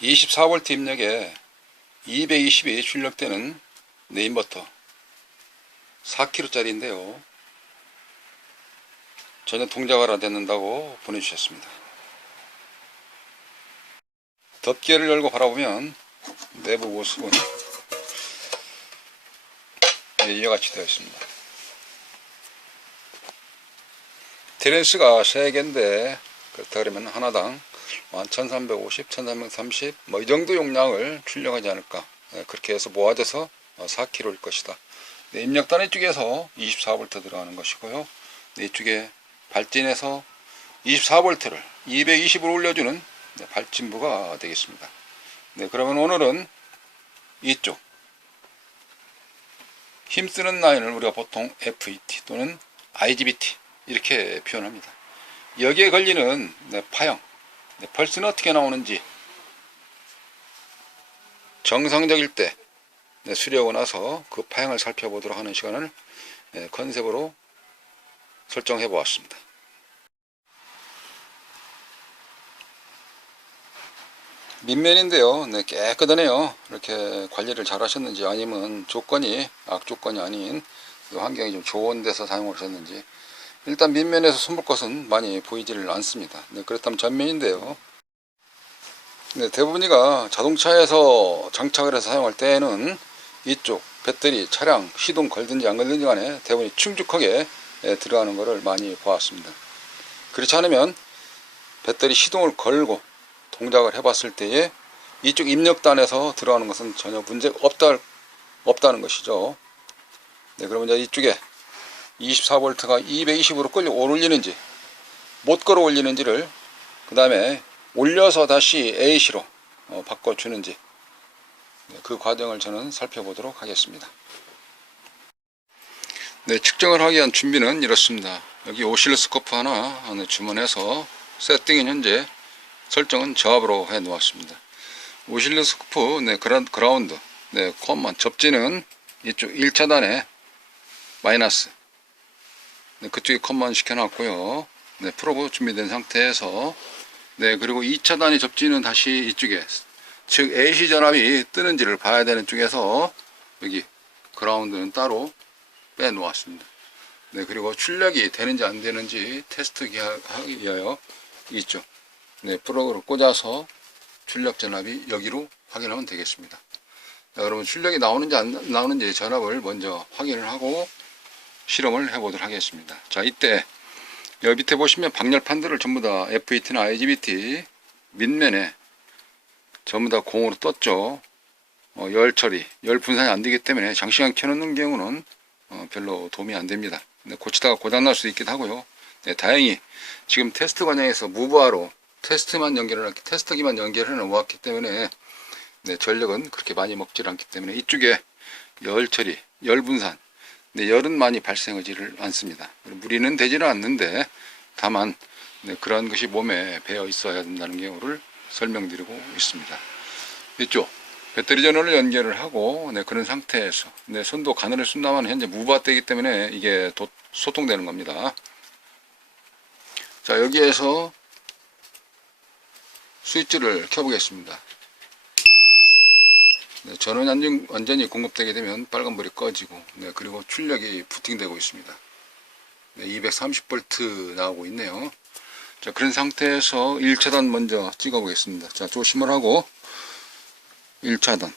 24V 입력에 220이 출력되는 인버터 4kg짜리인데요. 전혀 동작을 안 된다고 보내주셨습니다. 덮개를 열고 바라보면 내부 모습은 이와 같이 되어 있습니다. 디렌스가 3개인데 그렇다 그러면 하나당 1350, 1330 뭐 이 정도 용량을 출력하지 않을까. 그렇게 해서 모아져서 4kg일 것이다. 입력단 이쪽에서 24V 들어가는 것이고요. 이쪽에 발진해서 24V를 220으로 올려주는 발진부가 되겠습니다. 그러면 오늘은 이쪽 힘쓰는 라인을 우리가 보통 FET 또는 IGBT 이렇게 표현합니다. 여기에 걸리는 파형, 펄스는 어떻게 나오는지 정상적일 때 수리하고 나서 그 파형을 살펴보도록 하는 시간을 컨셉으로 설정해 보았습니다. 밑면인데요. 깨끗하네요. 이렇게 관리를 잘 하셨는지 아니면 조건이 악조건이 아닌 환경이 좀 좋은 데서 사용을 하셨는지 일단 밑면에서 손볼 것은 많이 보이지를 않습니다. 그렇다면 전면인데요. 대부분이가 자동차에서 장착을 해서 사용할 때에는 이쪽 배터리 차량 시동 걸든지 안 걸든지 간에 대부분이 충족하게 들어가는 것을 많이 보았습니다. 그렇지 않으면 배터리 시동을 걸고 동작을 해봤을 때에 이쪽 입력단에서 들어가는 것은 전혀 문제가 없다는 것이죠. 그러면 이제 이쪽에 24V가 220으로 끌려 올리는지 못 끌어 올리는지를 그 다음에 올려서 다시 AC로 바꿔주는지 그 과정을 저는 살펴보도록 하겠습니다. 측정을 하기 위한 준비는 이렇습니다. 여기 오실로스코프 하나 주문해서 세팅은 현재 설정은 저압으로 해 놓았습니다. 오실로스코프 그라운드 컴만 접지는 이쪽 1차단에 마이너스 그쪽에 컴만 시켜놨고요. 프로브 준비된 상태에서 그리고 2차단이 접지는 다시 이쪽에 즉 AC 전압이 뜨는지를 봐야 되는 쪽에서 여기 그라운드는 따로 빼 놓았습니다. 그리고 출력이 되는지 안 되는지 테스트 하기 위하여 이쪽 플러그를 꽂아서 출력 전압이 여기로 확인하면 되겠습니다. 여러분 출력이 나오는지 안 나오는지 전압을 먼저 확인을 하고 실험을 해보도록 하겠습니다. 자, 이때 여기 밑에 보시면 방열판들을 전부 다 FET나 IGBT 밑면에 전부 다 공으로 떴죠. 열 처리, 열 분산이 안 되기 때문에 장시간 켜놓는 경우는 별로 도움이 안 됩니다. 고치다가 고장날 수 있기도 하고요. 다행히 지금 테스트 과정에서 무브화로 테스트기만 연결해 놓았기 때문에 전력은 그렇게 많이 먹질 않기 때문에 이쪽에 열 처리, 열 분산 열은 많이 발생하지를 않습니다. 무리는 되지는 않는데 다만 그런 것이 몸에 배어 있어야 된다는 경우를 설명드리고 있습니다. 이쪽 배터리 전원을 연결을 하고 그런 상태에서 손도 가늘을 쓴다면 현재 무브화 되기 때문에 이게 소통되는 겁니다. 자, 여기에서 스위치를 켜보겠습니다. 전원이 완전히 공급되게 되면 빨간불이 꺼지고 그리고 출력이 부팅되고 있습니다. 230V 나오고 있네요. 자, 그런 상태에서 1차단 먼저 찍어 보겠습니다. 자, 조심을 하고 1차단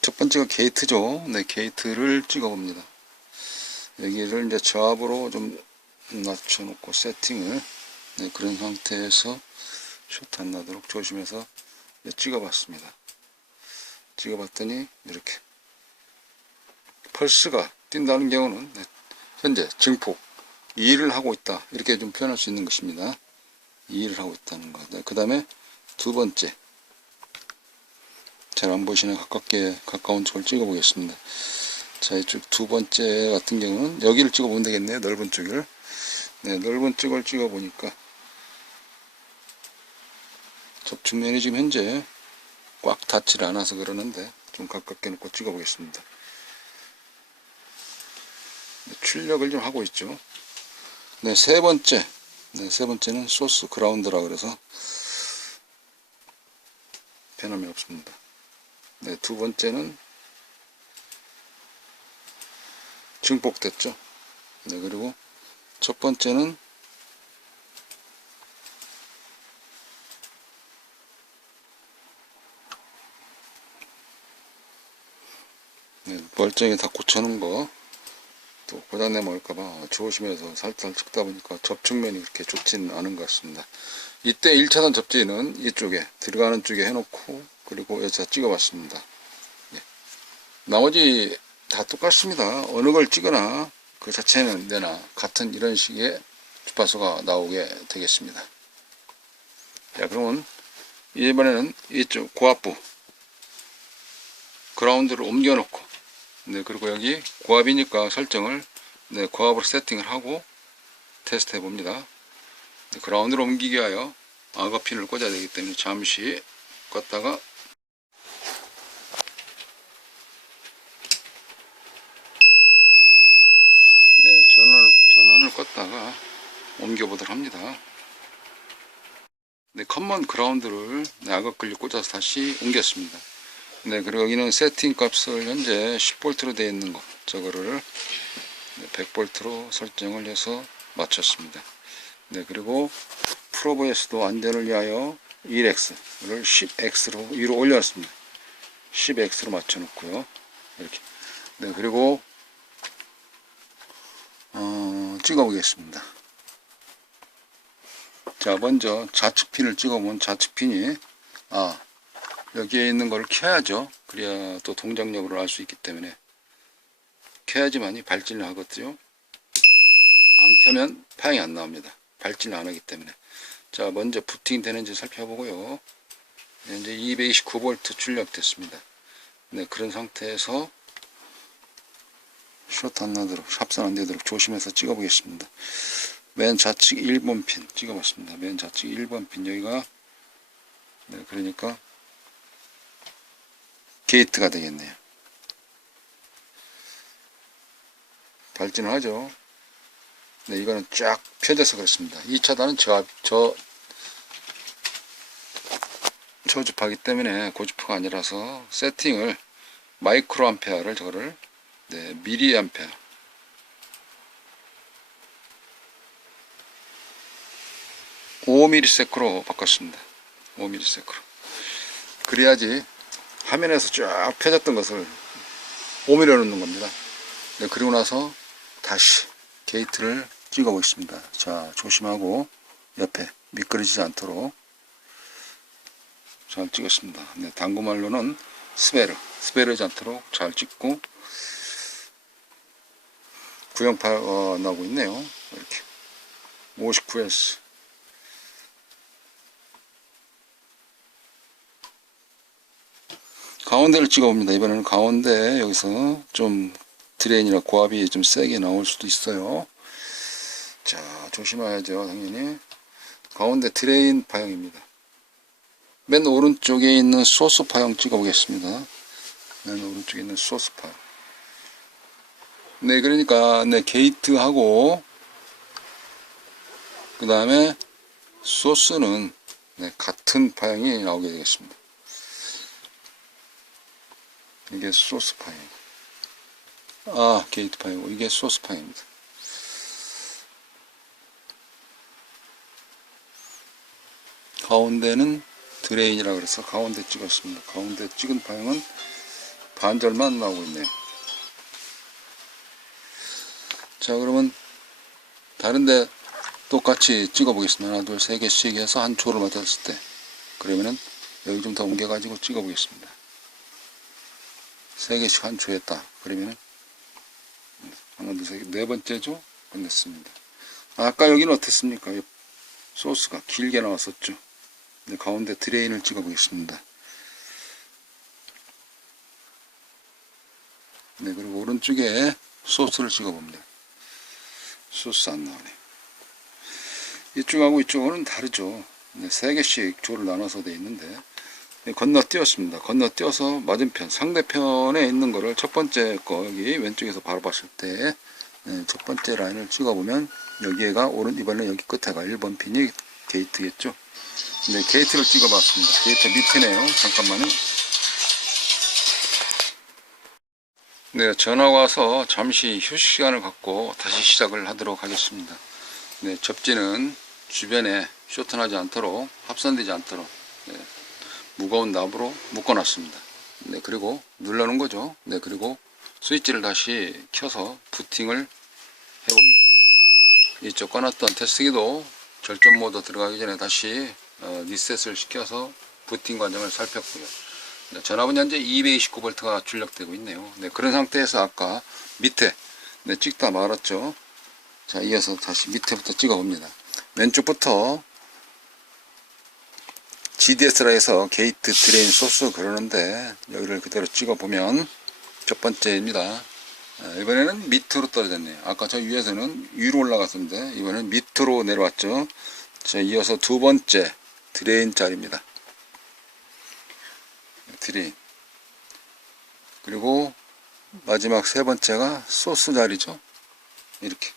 첫 번째가 게이트죠. 게이트를 찍어 봅니다. 여기를 이제 저압으로 좀 낮춰 놓고 세팅을 그런 상태에서 숏 안 나도록 조심해서 찍어 봤습니다. 찍어 봤더니 이렇게 펄스가 뛴다는 경우는 현재 증폭 2를 하고 있다 이렇게 좀 표현할 수 있는 것입니다. 2를 하고 있다는 것. 그 다음에 두 번째 잘 안 보이시는 가까운 쪽을 찍어 보겠습니다. 자, 이쪽 두 번째 같은 경우는 여기를 찍어 보면 되겠네요. 넓은 쪽을 넓은 쪽을 찍어 보니까 접촉면이 지금 현재 꽉 닿질 않아서 그러는데 좀 가깝게 놓고 찍어 보겠습니다. 출력을 좀 하고 있죠. 세 번째 네, 세 번째는 소스 그라운드라 그래서 변함이 없습니다. 네, 두 번째는 증폭됐죠. 네, 그리고 첫 번째는 네, 멀쩡히 다 고쳐놓은 거 또 고장내 먹을까봐 조심해서 살짝 찍다 보니까 접촉면이 그렇게 좋지는 않은 것 같습니다. 이때 1차단 접지는 이쪽에 들어가는 쪽에 해놓고 그리고 여기서 찍어봤습니다. 예. 나머지 다 똑같습니다. 어느 걸 찍거나 그 자체는 내나 같은 이런 식의 주파수가 나오게 되겠습니다. 자, 그러면 이번에는 이쪽 고압부 그라운드를 옮겨놓고 네, 그리고 여기 고압이니까 설정을 네, 고압으로 세팅을 하고 테스트 해봅니다. 네, 그라운드로 옮기기 위하여 악어핀을 꽂아야 되기 때문에 잠시 껐다가 네, 전원을 껐다가 옮겨보도록 합니다. 네, 커먼 그라운드를 네, 악어 끌리 꽂아서 다시 옮겼습니다. 네, 그리고 여기는 세팅 값을 현재 10V로 되어 있는 거 저거를 100V로 설정을 해서 맞췄습니다. 네, 그리고 프로브에서도 안전을 위하여 1X를 10X로 위로 올렸습니다. 10X로 맞춰 놓고요. 이렇게. 네, 그리고 찍어 보겠습니다. 자, 먼저 좌측 핀을 찍어 보면 좌측 핀이 여기에 있는 걸 켜야죠. 그래야 또 동작 여부를 알 수 있기 때문에 켜야지만이 발진을 하거든요. 안 켜면 파형이 안 나옵니다. 발진을 안 하기 때문에. 자, 먼저 부팅 되는지 살펴보고요. 현재 229V 출력됐습니다. 네, 그런 상태에서 쇼트 안 나도록, 삽선 안 되도록 조심해서 찍어 보겠습니다. 맨 좌측 1번 핀 찍어 봤습니다. 맨 좌측 1번 핀 여기가 네, 그러니까 게이트가 되겠네요. 발진을 하죠. 네, 이거는 쫙 펴져서 그렇습니다. 2차단은 저주파기 때문에 고주파가 아니라서 세팅을 마이크로 암페어를 저거를 네, 미리 암페어 5ms로 바꿨습니다. 5ms로. 그래야지 화면에서 쫙 펴졌던 것을 오밀어 놓는 겁니다. 네, 그리고 나서 다시 게이트를 찍어 보겠습니다. 자, 조심하고 옆에 미끄러지지 않도록 잘 찍었습니다. 네, 당구말로는 스베르지 않도록 잘 찍고 구형파가 나오고 있네요. 이렇게 59S 가운데를 찍어봅니다. 이번에는 가운데 여기서 좀 드레인이나 고압이 좀 세게 나올 수도 있어요. 자, 조심해야죠. 당연히 가운데 드레인 파형입니다. 맨 오른쪽에 있는 소스 파형 찍어보겠습니다. 맨 오른쪽에 있는 소스 파형. 네, 그러니까 네, 게이트하고 그 다음에 소스는 네, 같은 파형이 나오게 되겠습니다. 이게 소스 파형. 게이트 파형이고 이게 소스 파형입니다. 가운데는 드레인이라 그래서 가운데 찍었습니다. 가운데 찍은 파형은 반절만 나오고 있네요. 자, 그러면 다른데 똑같이 찍어 보겠습니다. 하나, 둘, 세 개씩 해서 한 초를 맞았을 때 그러면은 여기 좀 더 옮겨 가지고 찍어 보겠습니다. 세 개씩 한 초 했다. 그러면은 하나, 둘, 세 개, 네 번째죠. 끝냈습니다. 아까 여기는 어땠습니까? 소스가 길게 나왔었죠. 네, 가운데 드레인을 찍어 보겠습니다. 네, 그리고 오른쪽에 소스를 찍어 봅니다. 소스 안 나오네. 이쪽하고 이쪽은 다르죠. 네, 세 개씩 조를 나눠서 되어 있는데 네, 건너뛰었습니다. 건너뛰어서 맞은편 상대편에 있는 거를 첫 번째 거 여기 왼쪽에서 바로 봤을 때 네, 첫 번째 라인을 찍어보면 여기가 이번에 여기 끝에가 1번 핀이 게이트겠죠. 네, 게이트를 찍어봤습니다. 게이트 밑에네요. 잠깐만요. 네, 전화가 와서 잠시 휴식 시간을 갖고 다시 시작을 하도록 하겠습니다. 네, 접지는 주변에 쇼트나지 않도록, 합선되지 않도록, 네, 무거운 납으로 묶어놨습니다. 네, 그리고 눌러놓은 거죠. 네, 그리고 스위치를 다시 켜서 부팅을 해봅니다. 이쪽 꺼놨던 테스트기도 절전 모드 들어가기 전에 다시 리셋을 시켜서 부팅 과정을 살폈고요. 네, 전압은 현재 229V가 출력되고 있네요. 네, 그런 상태에서 아까 밑에 네, 찍다 말았죠. 자, 이어서 다시 밑에부터 찍어봅니다. 왼쪽부터 GDS라 해서 게이트 드레인 소스 그러는데 여기를 그대로 찍어보면 첫 번째입니다. 이번에는 밑으로 떨어졌네요. 아까 저 위에서는 위로 올라갔었는데 이번엔 밑으로 내려왔죠. 자, 이어서 두 번째 드레인 자리입니다. 드레인. 그리고 마지막 세 번째가 소스 자리죠. 이렇게.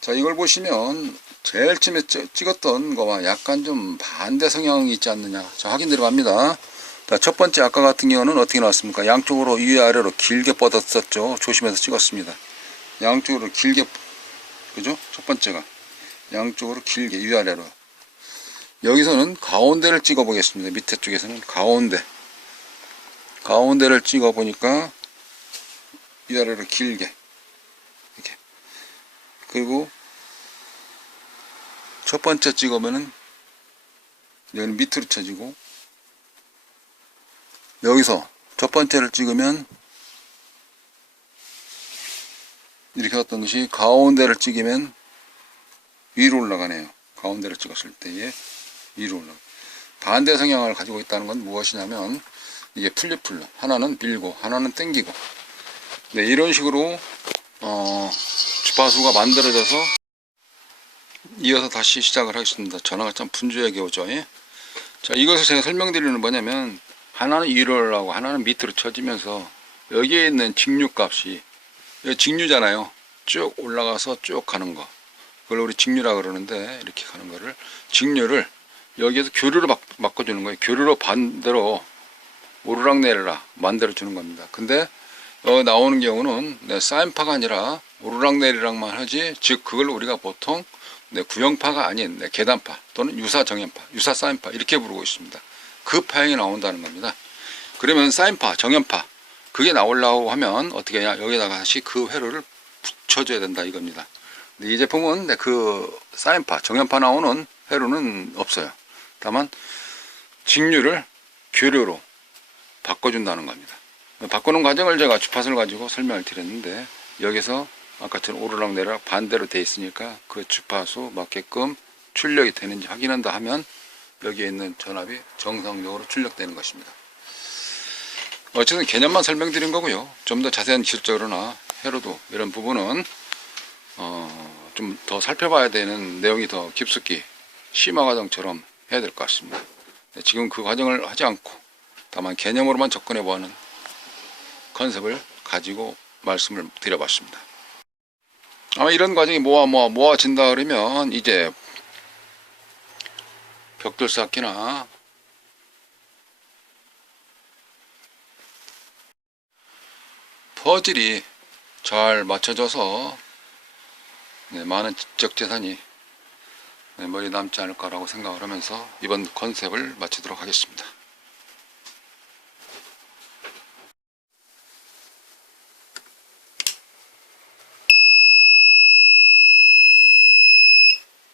자, 이걸 보시면 제일 처음에 찍었던 거와 약간 좀 반대 성향이 있지 않느냐. 자, 확인 들어갑니다. 자, 첫 번째 아까 같은 경우는 어떻게 나왔습니까? 양쪽으로 위아래로 길게 뻗었었죠. 조심해서 찍었습니다. 양쪽으로 길게, 그죠? 첫 번째가 양쪽으로 길게 위아래로. 여기서는 가운데를 찍어 보겠습니다. 밑에 쪽에서는 가운데를 찍어 보니까 위아래로 길게 이렇게. 그리고 첫 번째 찍으면은 여기는 밑으로 쳐지고, 여기서 첫 번째를 찍으면 이렇게 어떤 것이 가운데를 찍으면 위로 올라가네요. 가운데를 찍었을 때에 위로 올라가. 반대 성향을 가지고 있다는 건 무엇이냐면 이게 플립플로 하나는 밀고 하나는 당기고, 네, 이런 식으로 주파수가 만들어져서 이어서 다시 시작을 하겠습니다. 전화가 참 분주하게 오죠. 예? 자, 이것을 제가 설명드리는 건 뭐냐면 하나는 위로 올라가고 하나는 밑으로 쳐지면서 여기에 있는 직류 값이, 여기 직류잖아요. 쭉 올라가서 쭉 가는 거, 그걸 우리 직류라 그러는데, 이렇게 가는 거를 직류를 여기에서 교류로 바꿔주는 거예요. 교류로 반대로 오르락내리락 만들어 주는 겁니다. 근데 여기 나오는 경우는 네, 사인파가 아니라 오르락내리락만 하지, 즉 그걸 우리가 보통 네, 구형파가 아닌 네, 계단파 또는 유사정연파, 유사사인파 이렇게 부르고 있습니다. 그 파형이 나온다는 겁니다. 그러면 사인파, 정연파 그게 나오려고 하면 어떻게 해야, 여기다가 다시 그 회로를 붙여줘야 된다 이겁니다. 근데 이 제품은 네, 그 사인파, 정연파 나오는 회로는 없어요. 다만 직류를 교류로 바꿔준다는 겁니다. 바꾸는 과정을 제가 주파수를 가지고 설명을 드렸는데, 여기서 아까처럼 오르락내리락 반대로 돼 있으니까 그 주파수 맞게끔 출력이 되는지 확인한다 하면 여기에 있는 전압이 정상적으로 출력되는 것입니다. 어쨌든 개념만 설명드린 거고요. 좀 더 자세한 기술적으로나 회로도 이런 부분은 좀 더 살펴봐야 되는 내용이 더 깊숙이 심화 과정처럼 해야 될 것 같습니다. 지금 그 과정을 하지 않고 다만 개념으로만 접근해 보는 컨셉을 가지고 말씀을 드려봤습니다. 아마 이런 과정이 모아진다 그러면 이제 벽돌 쌓기나 퍼즐이 잘 맞춰져서 네, 많은 지적 재산이 네, 머리에 남지 않을까라고 생각을 하면서 이번 컨셉을 마치도록 하겠습니다.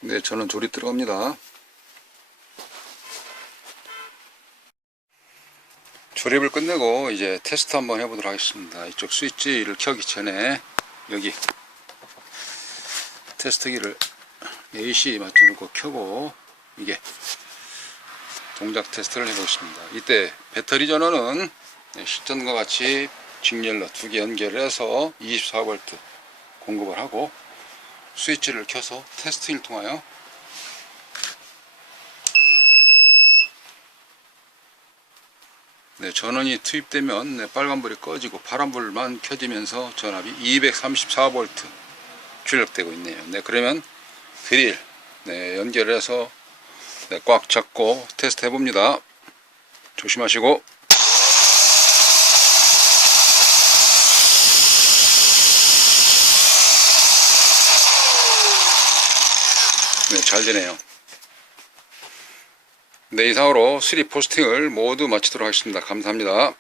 네, 저는 조립 들어갑니다. 조립을 끝내고 이제 테스트 한번 해보도록 하겠습니다. 이쪽 스위치를 켜기 전에 여기 테스트기를 AC 맞춰놓고 켜고 이게 동작 테스트를 해보겠습니다. 이때 배터리 전원은 실전과 같이 직렬로 두 개 연결해서 24V 공급을 하고 스위치를 켜서 테스트를 통하여 네, 전원이 투입되면 네, 빨간불이 꺼지고 파란불만 켜지면서 전압이 234V 출력되고 있네요. 네, 그러면 드릴 연결해서 꽉 잡고 테스트 해봅니다. 조심하시고. 네, 잘 되네요. 네, 이상으로 수리 포스팅을 모두 마치도록 하겠습니다. 감사합니다.